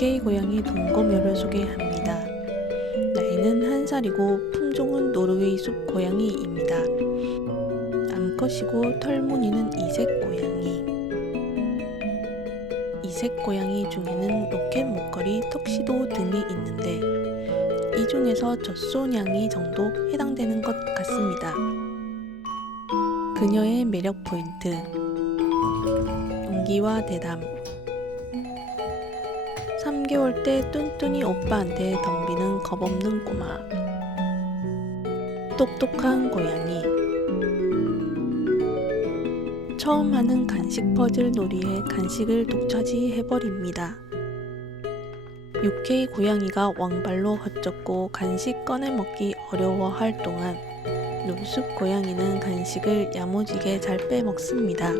고양이 동거묘를 소개합니다. 나이는 한 살이고 품종은 노르웨이 숲 고양이입니다. 암컷이고 털무늬는 이색 고양이. 이색 고양이 중에는 로켓 목걸이, 턱시도 등이 있는데 이 중에서 젖소냥이 정도 해당되는 것 같습니다. 그녀의 매력 포인트 용기와 대담 3개월 때 뚠뚠이 오빠한테 덤비는 겁없는 꼬마 똑똑한 고양이 처음 하는 간식 퍼즐 놀이에 간식을 독차지 해버립니다. 6K 고양이가 왕발로 헛젓고 간식 꺼내 먹기 어려워할 동안 노숙 고양이는 간식을 야무지게 잘 빼먹습니다.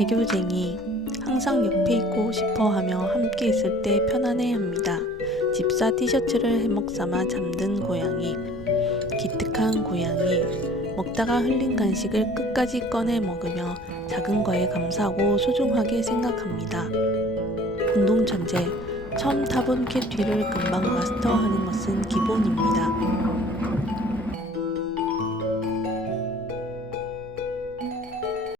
애교쟁이 항상 옆에 있고 싶어 하며 함께 있을 때 편안해 합니다. 집사 티셔츠를 해먹 삼아 잠든 고양이 기특한 고양이 먹다가 흘린 간식을 끝까지 꺼내 먹으며 작은 거에 감사하고 소중하게 생각합니다. 운동 천재 처음 타본 캣 뒤를 금방 마스터하는 것은 기본입니다.